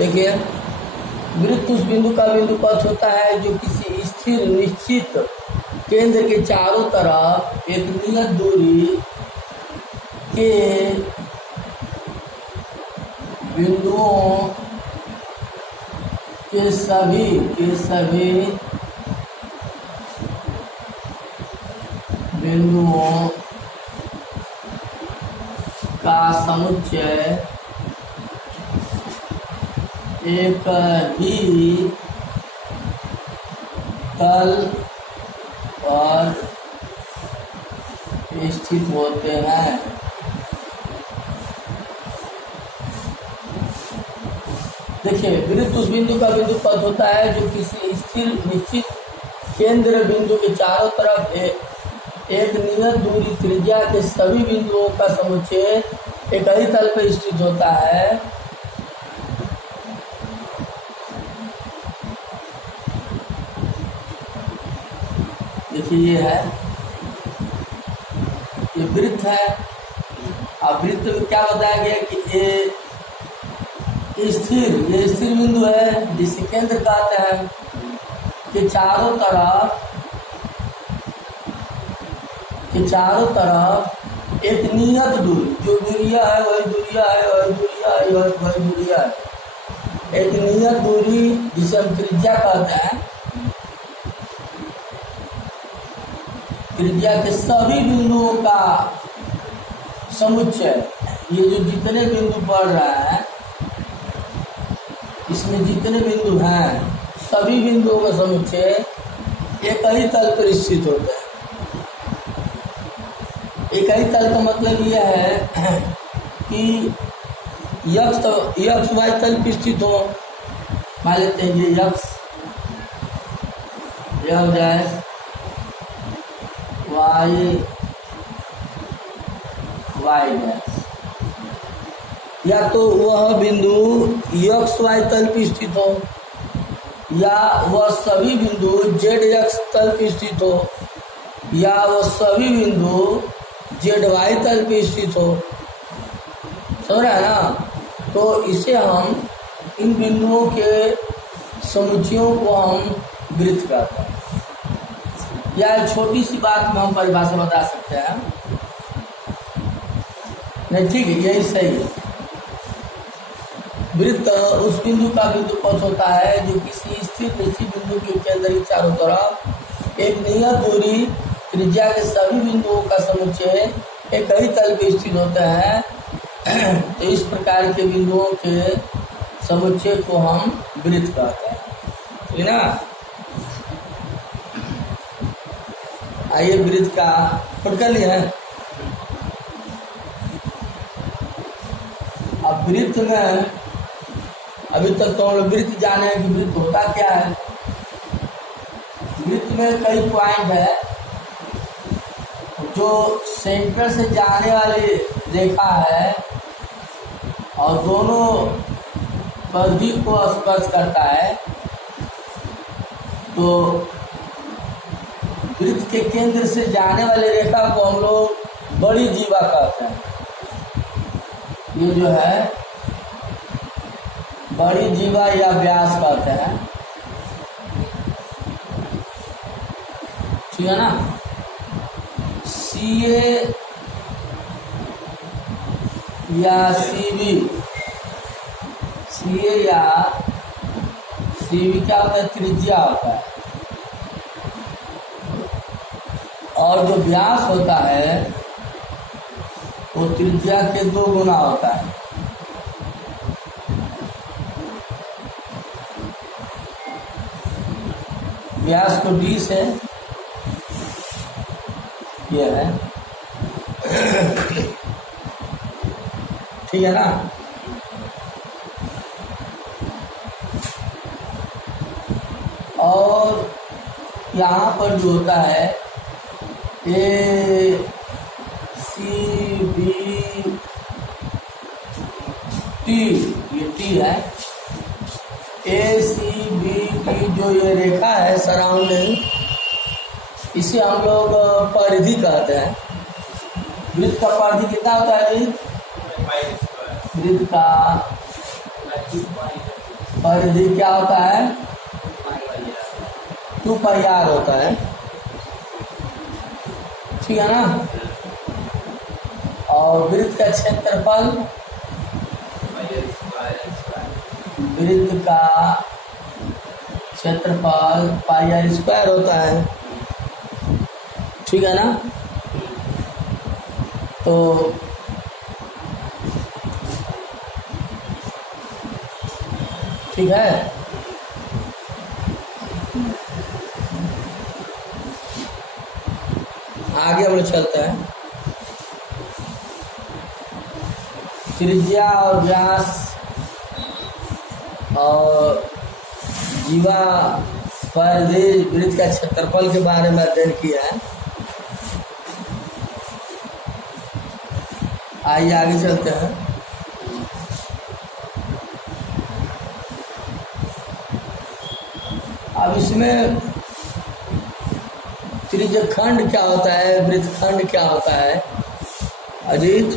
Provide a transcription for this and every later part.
देखिए, वृत्त उस बिंदु का बिंदु पथ होता है जो किसी स्थिर निश्चित केंद्र के चारों तरफ एक नियत दूरी के बिंदुओं के सभी बिंदुओं का समुच्चय एक ही तल पर स्थित होते हैं। देखिए, वृत्त उस बिंदु का बिंदु पथ होता है जो किसी स्थिर निश्चित केंद्र बिंदु के चारों तरफ एक नियत दूरी त्रिज्या के सभी बिंदुओं का समुच्चय एक ही तल पर स्थित होता है। देखिए, ये वृत्त है। अब वृत्त में क्या बताया गया कि ये स्थिर बिंदु है जिसे केंद्र कहते हैं, कि चारों तरफ एक नियत दूरी, जो दूरिया है वही दूरिया है, एक नियत दूरी जिसे हम त्रिज्या कहते हैं, त्रिज्या के सभी बिंदुओं का समुच्चय, ये जो जितने बिंदु पड़ रहा है इसमें जितने बिंदु हैं सभी बिंदुओं का समुच्चय एक ही तल पर स्थित होता है। एक ही तल का मतलब यह है कि यक्ष वाई तल पर स्थित हो। मान लेते हैं ये यक्ष वाई डैश, या तो वह बिंदु यक्ष वाई तल पर स्थित हो, या वह सभी बिंदु जेड एक्स तल पर स्थित हो, या वह सभी बिंदु जेड वाई तल पर स्थित हो। समझ रहा है ना? तो इसे हम इन बिंदुओं के समुच्चयों को हम वृत्त कहते हैं। या छोटी सी बात में हम परिभाषा बता सकते हैं, नहीं ठीक है, यही सही है। वृत्त उस बिंदु का बिंदु पथ होता है जो किसी स्थिर निश्चित बिंदु के केंद्र के चारों तरफ एक नियत दूरी त्रिज्या के सभी बिंदुओं का समुच्चय एक ही तल पर स्थित होता है। तो इस प्रकार के बिंदुओं के समुच्चय को हम वृत्त कहते हैं, ठीक है ना? आइए वृत्त का पढ़ कर लिया है। अब वृत्त में अभी तक तो हम लोग वृत्त जाने हैं कि वृत्त होता क्या है। वृत्त में कई पॉइंट है। जो सेंटर से जाने वाली रेखा है और दोनों परिधि को स्पर्श करता है, तो वृत्त के केंद्र से जाने वाली रेखा को हम लोग बड़ी जीवा कहते हैं। ये जो है बड़ी जीवा या व्यास कहते हैं, ठीक है ना? सीए या सीबी, सीए या सीबी क्या होता है? त्रिज्या होता है। और जो व्यास होता है वो त्रिज्या के 2 गुना होता है। व्यास को 20 है, यह है, ठीक है ना? और यहाँ पर जो होता है ए सी बी टी, ये टी है। ए सी बी टी जो ये रेखा है सराउंडिंग, इसे हम लोग परिधि कहते हैं। वृत्त का परिधि कितना होता है? वृत्त का परिधि क्या होता है? 2πr होता है, ठीक है ना। और वृत्त का क्षेत्रफल, वृत्त का क्षेत्रफल πr² होता है, ठीक है ना। तो ठीक है, आगे हम लोग चलते हैं। त्रिज्या और व्यास और जीवा परिधि वृत्त का क्षेत्रफल के बारे में अध्ययन किया है। आइए आगे चलते हैं। अब इसमें त्रिज्यखंड क्या होता है, वृत्तखंड क्या होता है अजीत?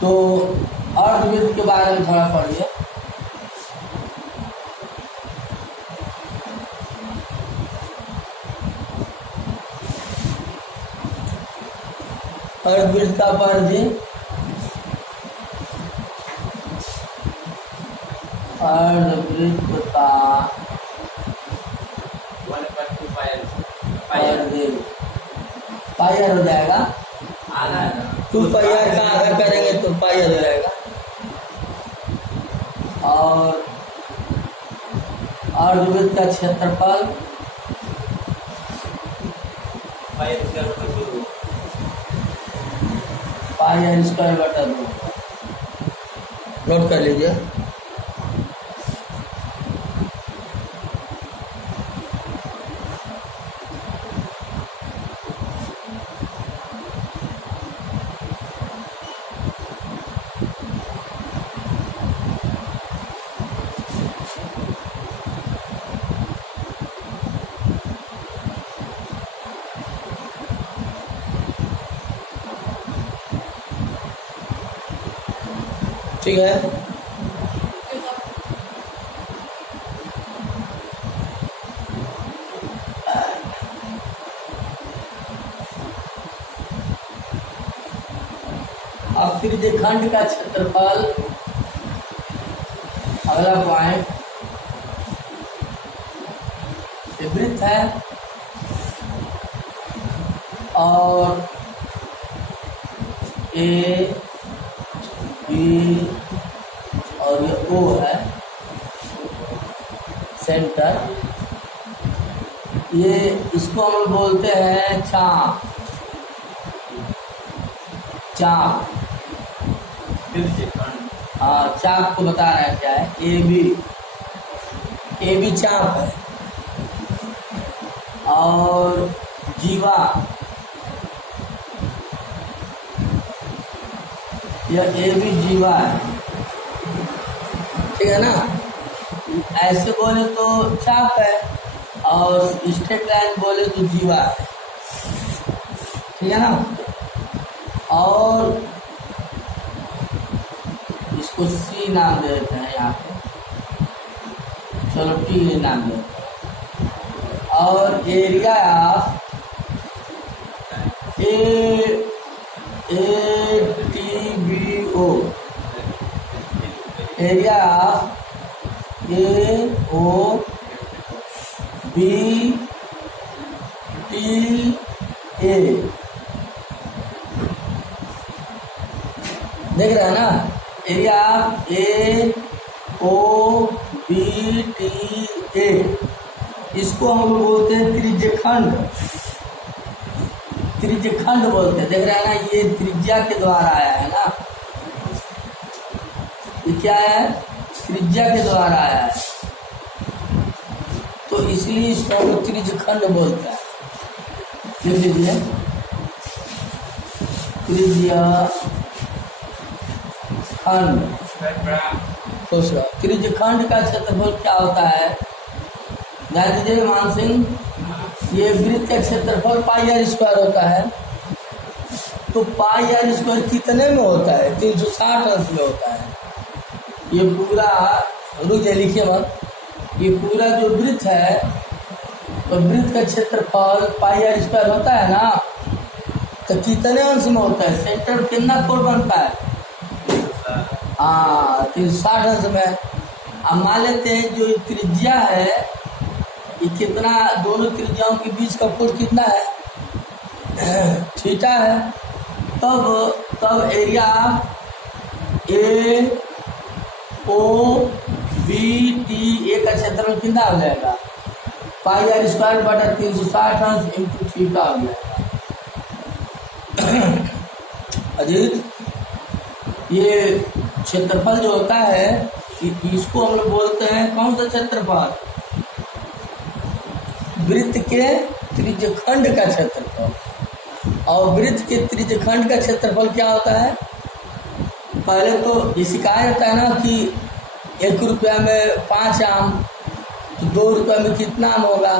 तो अर्धवृत्त के बारे में थोड़ा पढ़िए। अर्धवृत्त का परिधि, अर्धवृत्त का परिधि पायर हो जाएगा, 2πr का आधा करेंगे तो पायर हो जाएगा। और अर्धवृत्त का क्षेत्रफल πr²/2। नोट कर लीजिए। ठीक है, अब त्रिज्यखंड का क्षेत्रफल, अगला पॉइंट, वृत्त है और ए बी और ये O है सेंटर, ये इसको हम लोग बोलते हैं चाप। चाप, हाँ चाप को बता रहा है क्या है, ए बी चाप है। और जीवा, यह ए बी जीवा है, ठीक है ना। ऐसे बोले तो चाप है और स्ट्रेट लाइन बोले तो जीवा है, ठीक है ना। और इसको सी नाम दे देते हैं यहाँ पे, चलो टी नाम दे देते हैं। और area of ATBO, area of AOBTA, देख रहे हैं ना। एरिया AOBTA, इसको हम लोग बोलते हैं त्रिज्यखंड। त्रिज्यखंड बोलते हैं, देख रहे हैं ना, ये त्रिज्या के द्वारा आया है ना, ये क्या है, त्रिज्या के द्वारा आया है, तो इसलिए इसको हम लोग त्रिज्यखंड बोलते हैं। लिख लीजिए, त्रिज्यखंड। दूसरा, त्रिज्यखंड का क्षेत्रफल क्या होता है, ध्यान दीजिए मान सिंह, ये वृत्त का क्षेत्रफल πr² होता है। तो πr² कितने में होता है, 360 अंश में होता है। ये पूरा रुक जाए, लिखिए मत, ये पूरा जो वृत्त है तो वृत्त का क्षेत्रफल पाई आर स्क्वायर होता है ना, तो कितने अंश में होता है? सेंटर कितना कोण बनता है? हाँ, 360 अंश में। अब मान लेते हैं जो त्रिज्या है ये कितना, दोनों त्रिज्याओं के बीच का कोण कितना है? थीटा है। तब area A O B T A का क्षेत्रफल कितना हो जाएगा? पाई आर स्क्वायर बटा 360 अंश इंटू थीटा हो जाएगा। अजीत, ये क्षेत्रफल जो होता है इसको हम लोग बोलते हैं कौन सा क्षेत्रफल? वृत्त के त्रिज्यखंड का क्षेत्रफल। और वृत्त के त्रिज्यखंड का क्षेत्रफल क्या होता है? पहले तो ये सिखाया जाता है ना कि 1 रुपया में 5 आम, तो 2 रुपया में कितना आम होगा?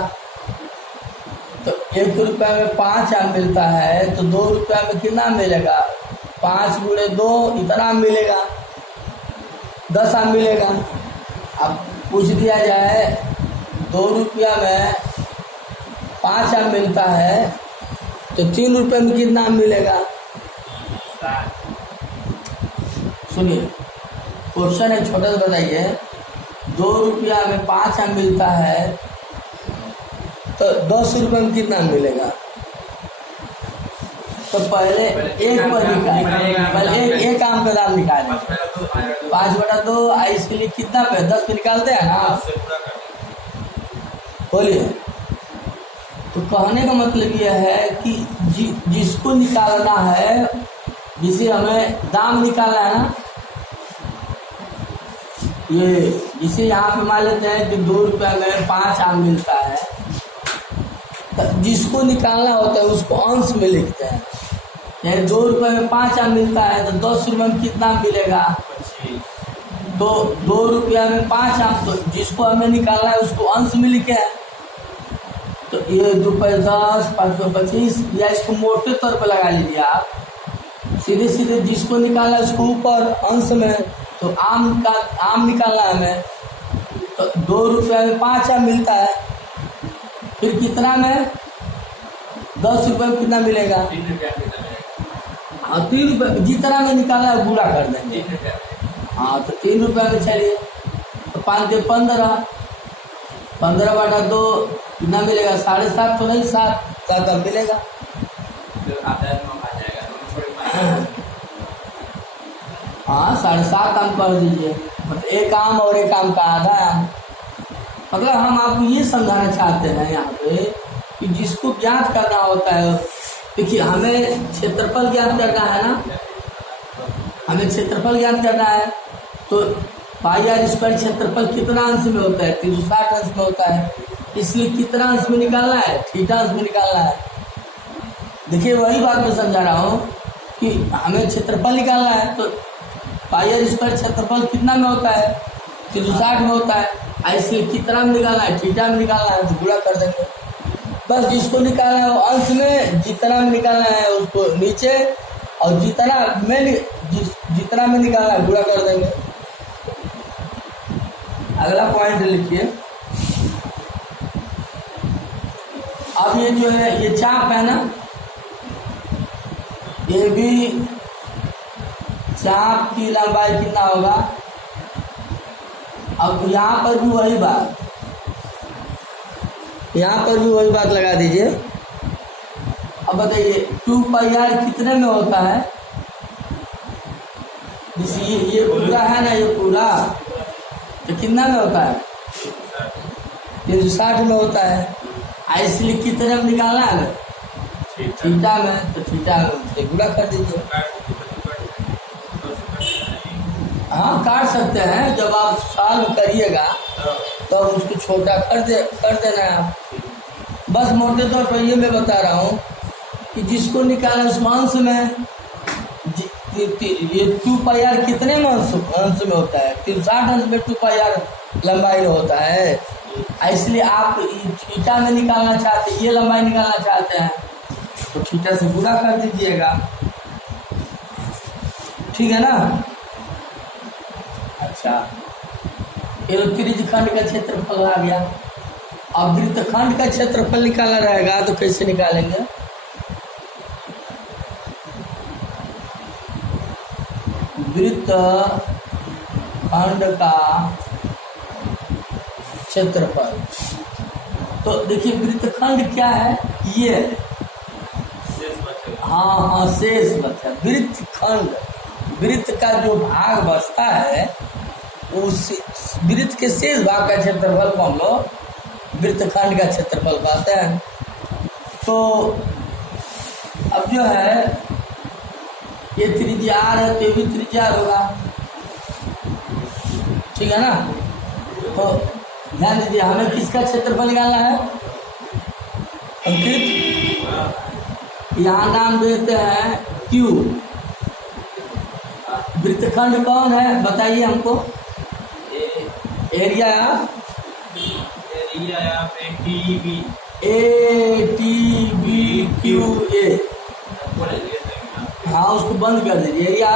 तो 1 रुपया में 5 आम मिलता है, तो 2 रुपया में कितना मिलेगा? 5 गुणे 2 इतना आम मिलेगा, 10 आम मिलेगा। अब पूछ दिया जाए 2 रुपया में 5 आम मिलता है, तो 3 रुपये में कितना आम मिलेगा? सुनिए, क्वेश्चन है छोटा सा, बताइए 2 रुपया में 5 आम मिलता है तो 10 रुपये में कितना मिलेगा? तो पहले एक पर निकाल, पहले एक आम का दाम निकालें। 5/2 इसके लिए कितना पे 10 पे निकालते हैं ना, बोलिए। तो कहने का मतलब यह है कि जिसको निकालना है, जिसे हमें दाम निकालना है ना, ये जिसे यहाँ पे मान लेते हैं कि 2 रुपया में 5 आम मिलता है, तो जिसको निकालना होता है उसको अंश में लिखते हैं। यानी 2 रुपये में 5 आम मिलता है तो 10 रुपये में कितना मिलेगा? तो 2 रुपया में 5 आम, तो जिसको हमें निकालना है उसको अंश में लिखे हैं। तो ये 2 × 10 525, या इसको मोटे तौर पर लगा लीजिए आप, सीधे सीधे जिसको निकालना है उसको ऊपर अंश में, तो आम निकालना है हमें, तो 2 रुपया में 5 आम मिलता है, फिर कितना में 10 रुपये में कितना मिलेगा? हाँ, 3 रुपये जितना में निकाला है गुणा कर देंगे। हाँ, तो 3 रुपया में चलिए, तो 5 के 15, 15/2 कितना मिलेगा? 7.5 तो नहीं, 7 अब मिलेगा। हाँ, 7.5 आम कर दीजिए, मतलब एक आम और एक आम का आधा आम। मतलब हम आपको ये समझाना चाहते हैं यहाँ पे कि जिसको ज्ञात करना होता है, देखिए हमें क्षेत्रफल ज्ञात करना है ना, हमें क्षेत्रफल ज्ञात करना है, तो पाई आर स्क्वायर क्षेत्रफल कितना अंश में होता है? 360 अंश में होता है। इसलिए कितना अंश में निकालना है? थीटा अंश में निकालना है। देखिए वही बात मैं समझा रहा हूँ कि हमें क्षेत्रफल निकालना है, तो पाई आर स्क्वायर क्षेत्रफल कितना में होता है? 360 में होता है। इसलिए कितना में निकालना है? थीटा में निकालना है, तो गुणा कर देंगे। बस जिसको निकालना है वो अंश में, जितना में निकालना है उसको नीचे, और जितना में निकालना है गुणा कर देंगे। अगला पॉइंट लिखिए। अब ये जो है ये चाप है ना, ये भी चाप की लंबाई कितना होगा? अब यहाँ पर भी वही बात, यहाँ पर भी वही बात लगा दीजिए। अब बताइए 2πr कितने में होता है? जैसे ये पूरा है ना, ये पूरा तो कितना में होता है? 360 में होता है। इसलिए कितने में निकालना है? थीटा में, तो थीटा में गुणा कर दीजिए। हाँ, काट सकते हैं, जब आप सॉल्व करिएगा तो उसको छोटा कर देना है आप। बस मोटे तौर पर ये मैं बता रहा हूँ कि जिसको निकालना उस अंश में, ये 2πr कितने में अंश में होता है? 360 अंश में 2πr लंबाई में होता है। इसलिए आप थीटा में निकालना चाहते हैं, ये लंबाई निकालना चाहते हैं, तो थीटा से गुणा कर दीजिएगा, ठीक है ना? अच्छा, अच्छा, ये तो त्रिज्यखंड का क्षेत्रफल आ गया। अब वृत्तखंड का क्षेत्रफल निकालना रहेगा तो कैसे निकालेंगे? वृत्तखंड का क्षेत्रफल, तो देखिए वृत्तखंड क्या है, ये है। हाँ, शेष बचा। वृत्तखंड, वृत्त का जो भाग बचता है उस वृत्त के शेष भाग का क्षेत्रफल को हम लोग वृत्तखंड का क्षेत्रफल कहते हैं। तो अब जो है ये त्रिज्या है तो ये भी त्रिज्या होगा, ठीक है ना। तो ध्यान दीजिए, हमें किसका क्षेत्रफल निकालना है? अंकित, यहाँ नाम देते हैं क्यू। वृत्तखंड कौन है बताइए हमको? Area ATBQA। हाँ, उसको बंद कर दीजिए। एरिया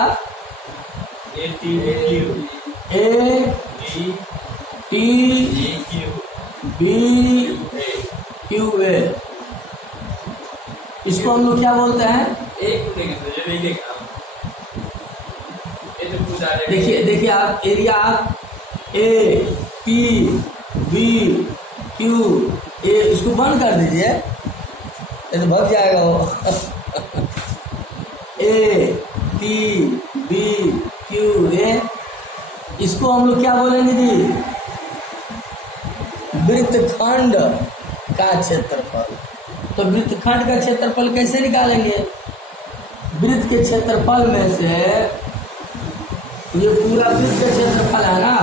ATBQA, इसको हम लोग क्या बोलते हैं? देखिए आप एरिया ATBQA, इसको बंद कर दीजिए, ये तो भग जाएगा वो। ATBQA, इसको हम लोग क्या बोलेंगे जी? वृत्तखंड का क्षेत्रफल। तो वृत्तखंड का क्षेत्रफल कैसे निकालेंगे? वृत्त के क्षेत्रफल में से, ये पूरा वृत्त का क्षेत्रफल है ना,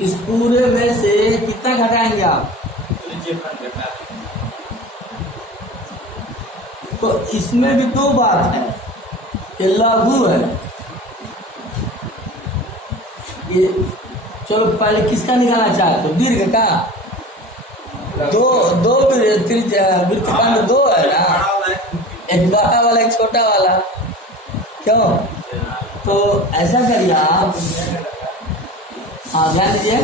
इस पूरे में से कितना घटाएंगे आप? तो इसमें भी दो बात है, ये लघु है। ये चलो पहले किसका निकालना चाहते हो? दीर्घ का। दो वृत्तखंड दो है ना, एक बड़ा वाला एक छोटा वाला, क्यों? तो ऐसा करिए आप, हाँ ध्यान दीजिए।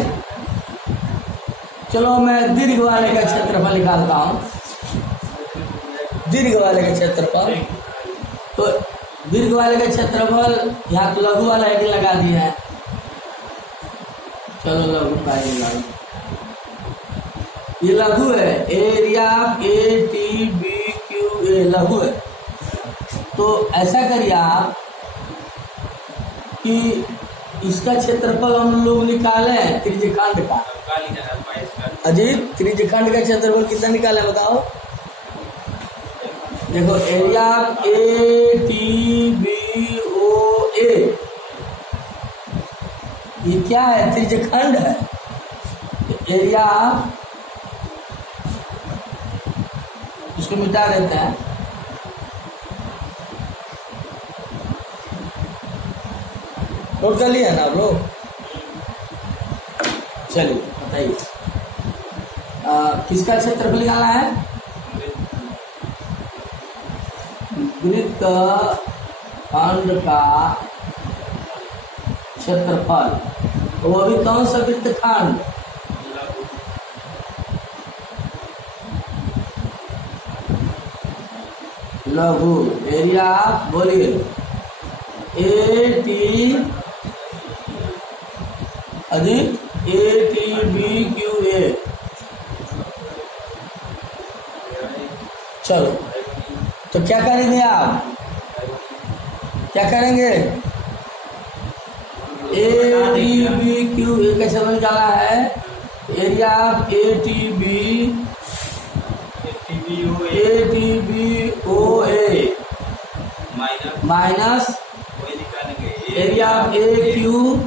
चलो मैं दीर्घ वाले का क्षेत्रफल निकालता हूँ। दीर्घ वाले का क्षेत्रफल, तो दीर्घ वाले का क्षेत्रफल यहाँ तो लघु वाला हेडिंग लगा दिया है। चलो लघु का ये लघु है। एरिया ATBQA लघु है। तो ऐसा करिए आप कि इसका क्षेत्रफल हम लोग निकालें त्रिज्यखंड का। अजीत, त्रिज्यखंड का क्षेत्रफल कितना निकाले बताओ? देखो एरिया ATBOA, ये क्या है? त्रिज्यखंड है। एरिया, इसको मिटा देते हैं। नोट कर लिया ना आप लोग? चलिए बताइए, किसका क्षेत्रफल निकालना है? वृत्तखंड का क्षेत्रफल। वो अभी कौन सा वृत्तखंड? लघु। एरिया बोलिए ATBQA। चलो तो क्या करेंगे आप? क्या करेंगे? ATBQA कैसे निकाला है? Area ATBOA minus area AQBOA।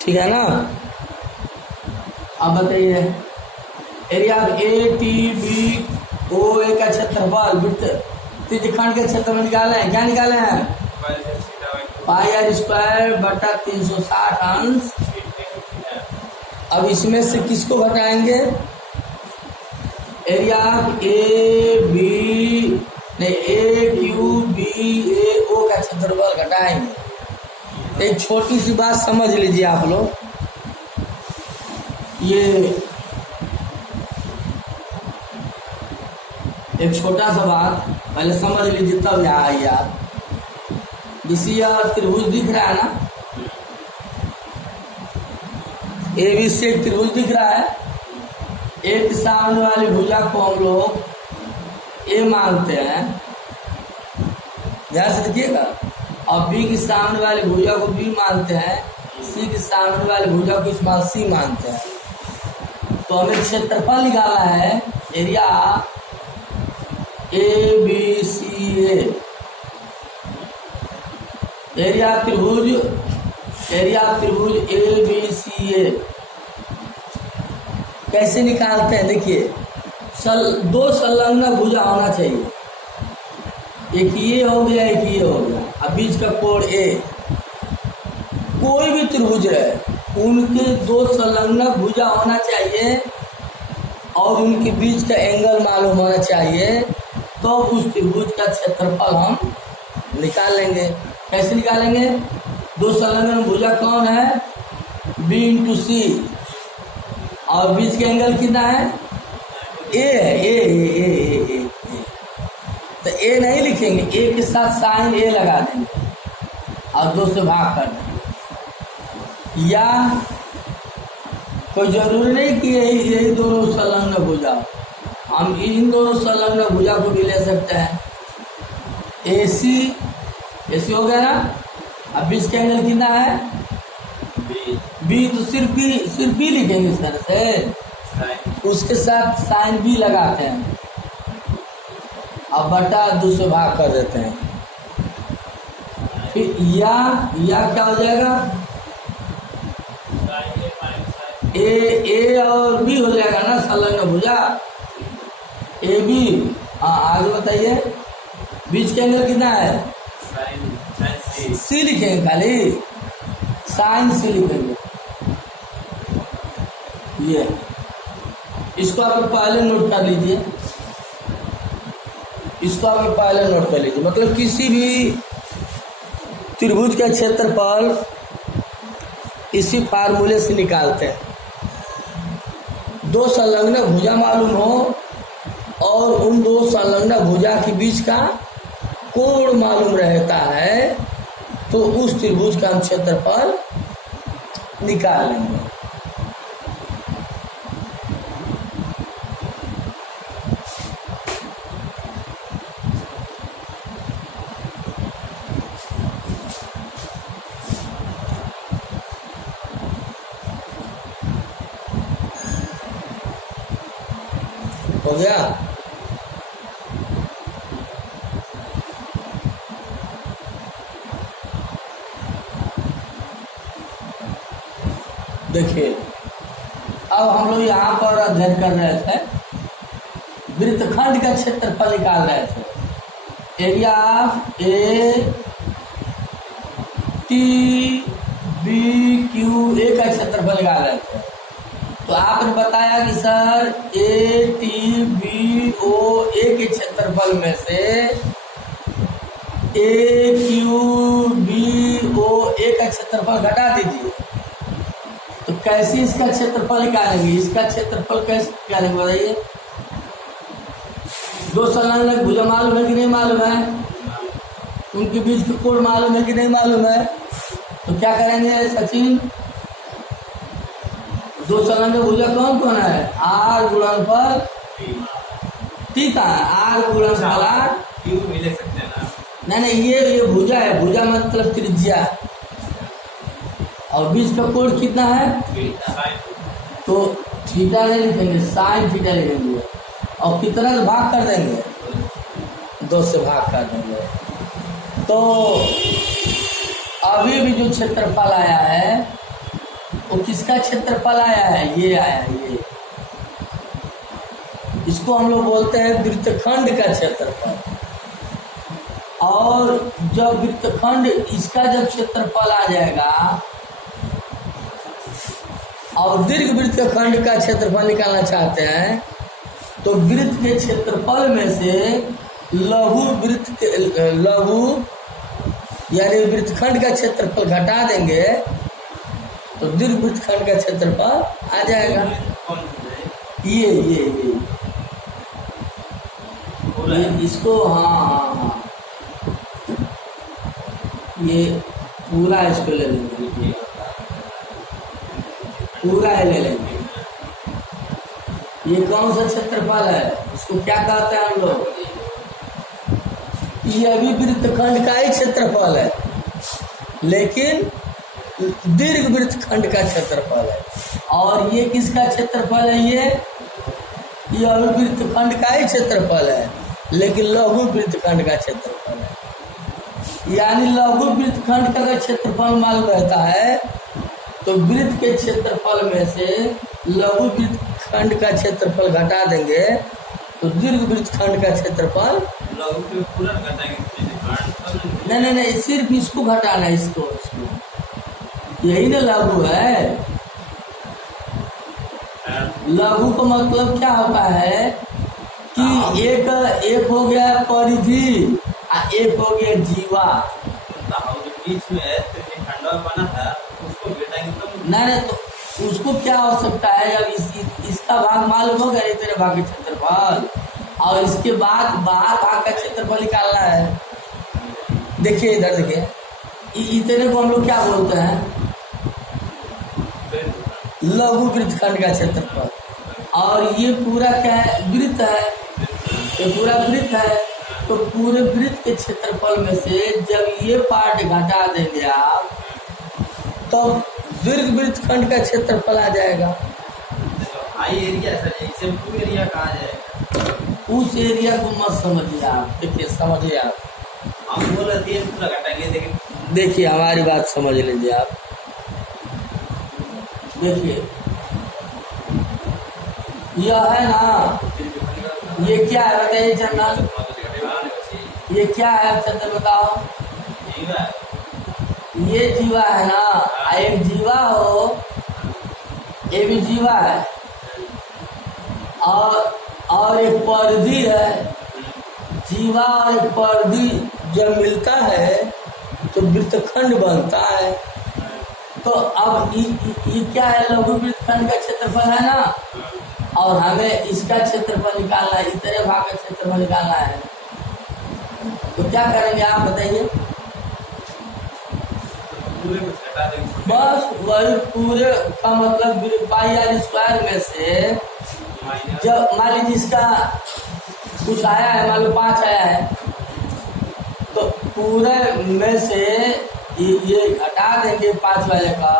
ठीक है ना? अब बताइए, एरिया ATBOA का क्षेत्रफल वृत्त त्रिज्यखंड के क्षेत्रफल निकाले हैं। क्या निकाले हैं? पाई आर स्क्वायर बटा 360 अंश। अब इसमें से किसको घटाएंगे? एरिया ए बी नहीं ए क्यू बी ए ओ का क्षेत्रफल घटाएंगे। एक छोटी सी बात समझ लीजिए आप लोग, ये एक छोटा सा बात पहले समझ लीजिए तब यहाँ आइए आप। बीसी और त्रिभुज दिख रहा है ना, ए बी सी एक त्रिभुज दिख रहा है। एक सामने वाली भुजा को हम लोग ए मानते हैं, ध्यान से देखिएगा। और बी की सामने वाली भुजा को बी मानते हैं, सी की सामने वाली भुजा को स्मॉल सी मानते हैं। तो हमें क्षेत्रफल निकालना है, area A B C A, area त्रिभुज ए बी सी ए कैसे निकालते हैं? देखिए, दो संलग्न भुजा होना चाहिए, एक ये हो गया एक ये हो गया, अब बीच का कोण ए। कोई भी त्रिभुज है उनके दो संलग्न भुजा होना चाहिए और उनके बीच का एंगल मालूम होना चाहिए, तो उस त्रिभुज का क्षेत्रफल हम निकाल लेंगे। कैसे निकालेंगे? दो संलग्न भुजा कौन है? बी इंटू सी, और बीच का एंगल कितना है? ए है, ए। तो ए नहीं लिखेंगे, ए के साथ साइन ए लगा देंगे और दो से भाग कर देंगे। या कोई जरूरी नहीं कि यही दोनों संलग्न भुजा, हम इन दोनों संलग्न भुजा को भी ले सकते हैं। एसी हो गया ना। अब बीच का एंगल कितना है? बी, तो सिर्फ बी लिखेंगे इस तरह से, उसके साथ साइन बी लगाते हैं, अब बटा 2 से भाग कर देते हैं। फिर या क्या हो जाएगा? ए और बी हो जाएगा ना संलग्न भुजा, ए बी। हाँ, आगे बताइए, बीच का एंगल कितना है? सी लिखेंगे, खाली साइन सी लिखेंगे। ये इसको आप पहले नोट कर लीजिए, मतलब किसी भी त्रिभुज का क्षेत्रफल इसी फार्मूले से निकालते हैं। दो संलग्न भुजा मालूम हो और उन दो संलग्न भुजा के बीच का कोण मालूम रहता है, तो उस त्रिभुज का हम क्षेत्रफल निकाल लेंगे। हो गया? देखिए, अब हम लोग यहाँ पर अध्ययन कर रहे थे, वृत्तखंड का क्षेत्रफल निकाल रहे थे। Area of A T B Q A का क्षेत्रफल निकाल रहे थे। तो आपने बताया कि sir A T B O A के क्षेत्रफल में से ए क्यू बी ओ ए का क्षेत्रफल घटा दीजिए। तो कैसे इसका क्षेत्रफल निकालेंगे? इसका क्षेत्रफल कैसे निकालेंगे बताइए? दो संलग्न भुजा मालूम है कि नहीं मालूम है? उनके बीच के कोण मालूम है कि नहीं मालूम है? तो क्या करेंगे सचिन? दो संलग्न भुजा कौन कौन है? आर गुणनफल टी का, आर गुणनफल आर क्यू भी ले सकते हैं ना? नहीं, ये भुजा है, भुजा मतलब त्रिज्या, और बीच का कोण कितना है? तो थीटा नहीं लिखेंगे, साइन थीटा लिखेंगे, और कितना से भाग कर देंगे? 2 से भाग कर देंगे। तो अभी भी जो क्षेत्रफल आया है वो किसका क्षेत्रफल आया है? ये आया है, ये। इसको हम लोग बोलते हैं वृत्तखंड का क्षेत्रफल। और जब वृत्तखंड इसका जब क्षेत्रफल आ जाएगा और दीर्घ वृत्त के खंड का क्षेत्रफल निकालना चाहते हैं तो वृत्त के क्षेत्रफल में से लघु वृत्त के लघु यानी वृत्तखंड का क्षेत्रफल घटा देंगे तो दीर्घ वृत्तखंड का क्षेत्रफल आ जाएगा। ये इसको हाँ ये पूरा इसको ले लेंगे, पूरा ले लेंगे। ये कौन सा क्षेत्रफल है, इसको क्या कहते हैं हम लोग? ये अभी वृत्तखंड का ही क्षेत्रफल है लेकिन दीर्घ वृत्तखंड का क्षेत्रफल है। और ये किसका क्षेत्रफल है? ये अभी वृत्तखंड का ही क्षेत्रफल है लेकिन लघु वृत्तखंड का क्षेत्रफल है। यानी लघु वृत्तखंड का अगर क्षेत्रफल मालूम रहता है तो वृत्त के क्षेत्रफल में से लघु वृत्तखंड का क्षेत्रफल घटा देंगे तो दीर्घ वृत्तखंड का क्षेत्रफल पूरा घटाएंगे। नहीं, सिर्फ इसको घटाना है, इसको यही ना लघु है। लघु का मतलब क्या होता है कि एक हो गया परिधि और एक हो गया जीवा। बीच में खंडवा बना था उसको घटाएंगे तो नहीं तो उसको क्या हो सकता है, जब इसका भाग मालूम हो गया तेरे भाग के क्षेत्रफल और इसके बाद बाहर भाग का क्षेत्रफल निकालना है। देखिए इधर देखिए, इतने को हम लोग क्या बोलते हैं? लघु वृत्तखंड का क्षेत्रफल। और ये पूरा क्या है? वृत्त है। ये पूरा वृत्त है तो पूरे वृत्त के क्षेत्रफल में से जब ये पार्ट घटा देंगे आप तो दीर्घ वृत्तखंड का क्षेत्रफल आ जाएगा। हाई एरिया सर, इससे पूरा एरिया कहाँ जाएगा? उस एरिया को मत समझिए आप। देखिए समझिए आप, हम बोल रहे थे पूरा घटाएंगे। देखिए हमारी बात समझ लीजिए आप। देखिए यह है ना, ये क्या है बताइए चंदन, ये क्या है चंदन बताओ? ये जीवा है ना, एक जीवा हो, ये भी जीवा है और एक परिधि है। जीवा और एक परिधि जब मिलता है तो वृत्तखंड बनता है। तो अब ये क्या है? लघु वृत्तखंड का क्षेत्रफल है ना, और हमें इसका क्षेत्रफल निकालना है, इतने भाग का क्षेत्रफल निकालना है। तो क्या करेंगे आप बताइए? बस वही पूरे का मतलब पाई आर स्क्वायर में से जब मान लीजिए इसका कुछ आया है, मान लो 5 आया है तो पूरे में से ये घटा देंगे 5 वाले का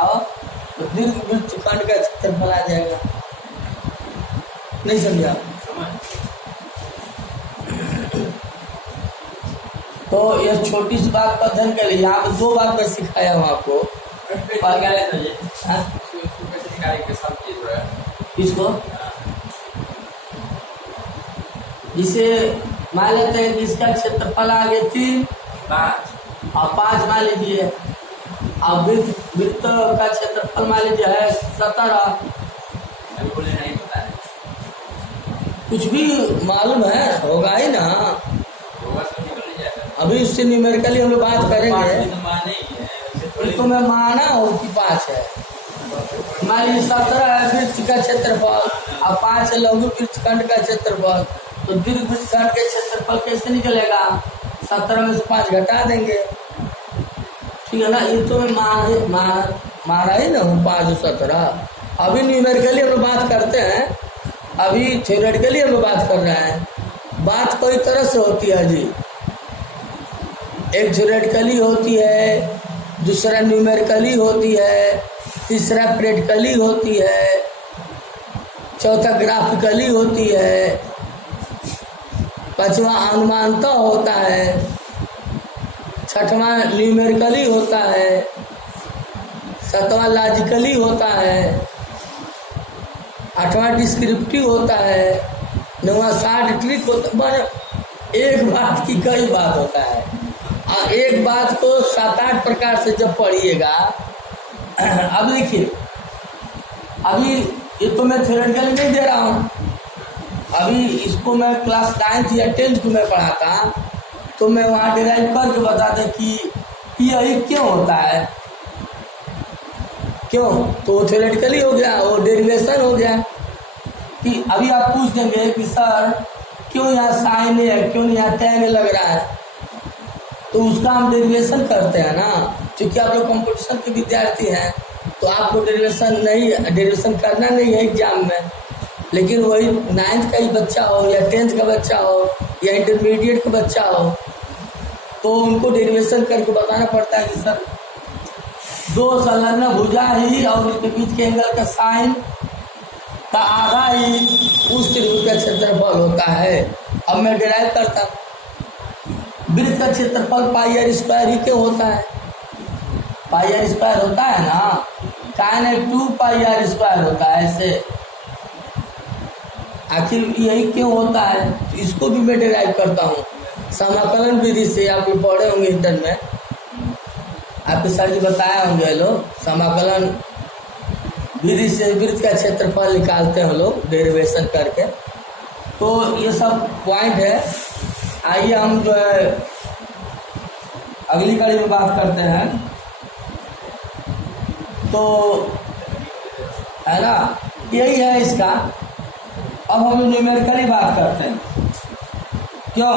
तो दीर्घ वृत्तखंड का क्षेत्रफल आ जाएगा। नहीं समझा? तो यह छोटी सी बात का अध्ययन कर लीजिए। यहाँ पे 2 बात मैं सिखाया हूँ आपको। किसको? इसे मान लेते हैं कि इसका क्षेत्रफल आ गया 3, 5 और 5 मान लीजिए। अब वृत्त का क्षेत्रफल मान लीजिए है 17। कुछ भी मालूम है होगा ही ना, अभी उससे न्यूमेरिकली हम लोग बात करेंगे। तो मैं माना हूँ कि 5 है, मान लीजिए 17 है वृत्त का क्षेत्रफल और 5 है लघु वृत्तखंड का क्षेत्रफल। तो दीर्घ वृत्तखंड के क्षेत्रफल कैसे निकलेगा? 17 में से 5 घटा देंगे, ठीक है ना? ये तो मैं माना ही ना हूँ 5 और 17। अभी न्यूमेरिकली हम लोग बात करते हैं, अभी थ्योरेटिकली हम लोग बात कर रहे हैं। बात कई तरह से होती है जी, एक थ्योरेटिकली होती है, दूसरा न्यूमेरिकली होती है, तीसरा प्रैक्टिकली होती है, चौथा ग्राफिकली होती है, पांचवा अनुमानतः होता है, छठवां न्यूमेरिकली होता है, सातवां लॉजिकली होता है, आठवां डिस्क्रिप्टिव होता है, नौवां शॉर्ट ट्रिक होता है। एक बात की कई बात होता है। एक बात को 7-8 प्रकार से जब पढ़िएगा। अब देखिए, अभी ये तो मैं थ्योरेटिकली नहीं दे रहा हूँ, अभी इसको मैं क्लास 9th या 10th को मैं पढ़ाता, तो मैं वहाँ डिराइव करके बताता कि यही क्यों होता है, क्यों, तो थ्योरेटिकली हो गया, वो डेरिवेशन हो गया। कि अभी आप पूछ देंगे कि सर क्यों यहाँ साइन है, क्यों नहीं यहाँ tan लग रहा है, तो उसका हम डेरिवेशन करते हैं ना। क्योंकि आप लोग कंपटीशन के विद्यार्थी हैं, तो आपको डेरिवेशन करना नहीं है एग्जाम में। लेकिन वही 9th का ही बच्चा हो या 10th का बच्चा हो या इंटरमीडिएट का बच्चा हो, तो उनको डेरिवेशन करके बताना पड़ता है कि सर 2 संलग्न भुजा ही और उनके बीच के एंगल का साइन का आधा ही उस त्रिभुज का क्षेत्रफल होता है। अब मैं डिराइव करता, वृत्त का क्षेत्रफल पाई आर स्क्वायर ही क्यों होता है, पाई आर स्क्वायर होता है ना, tan 2 पाई आर स्क्वायर होता है ऐसे, आखिर यही क्यों होता है, तो इसको भी मैं डिराइव करता हूँ समाकलन विधि से। आप लोग पढ़े होंगे इंटर में, आपके सर जी बताया होंगे लोग, समाकलन विधि से वृत्त का क्षेत्रफल निकालते हैं लोग डेरिवेशन करके। तो ये सब पॉइंट है। आइए हम जो है अगली कड़ी में बात करते हैं, तो है ना, यही है इसका। अब हम न्यूमेरिकली बात करते हैं, क्यों,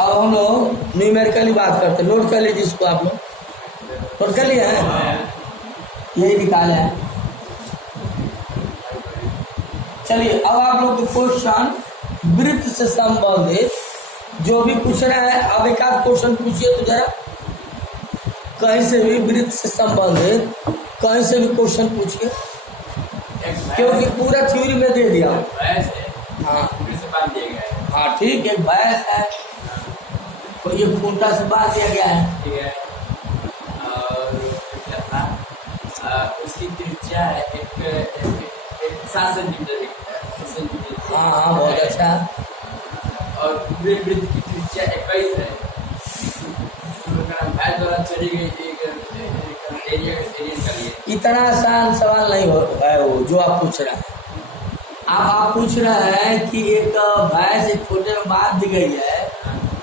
अब हम लोग न्यूमेरिकली बात करते हैं। नोट कर लीजिए इसको, आप लोग नोट कर लिए हैं, यही निकाले हैं। चलिए अब आप लोग को क्वेश्चन वृत्त से संबंधित जो भी पूछना है, अब एक आध क्वेश्चन पूछिए तो जरा, कहीं से भी वृत्त से संबंधित कहीं से भी क्वेश्चन पूछिए, क्योंकि पूरा थ्योरी में दे दिया। हाँ हाँ ठीक है, भैंस है तो ये खूंटा से बांध दिया गया है, ठीक है। और क्या था, उसकी त्रिज्या है एक 7 सेंटीमीटर। हाँ हाँ बहुत अच्छा। और पूरे वृत्त की त्रिज्या 21 है। भैंस द्वारा चली गई एक एरिया का लिए। इतना आसान सवाल नहीं है वो जो आप पूछ रहे हैं। आप पूछ रहे हैं कि एक भैंस एक छोटे में बांध दी गई है,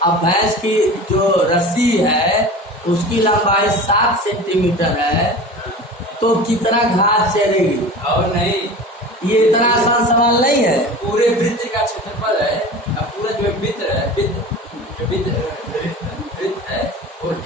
अब भैंस की जो रस्सी है उसकी लंबाई 7 सेंटीमीटर है, तो कितना घास चलेगी। और नहीं, ये इतना आसान सवाल नहीं है। पूरे वृत्त का क्षेत्रफल है, अब पूरा जो वृत्त है, वृत्त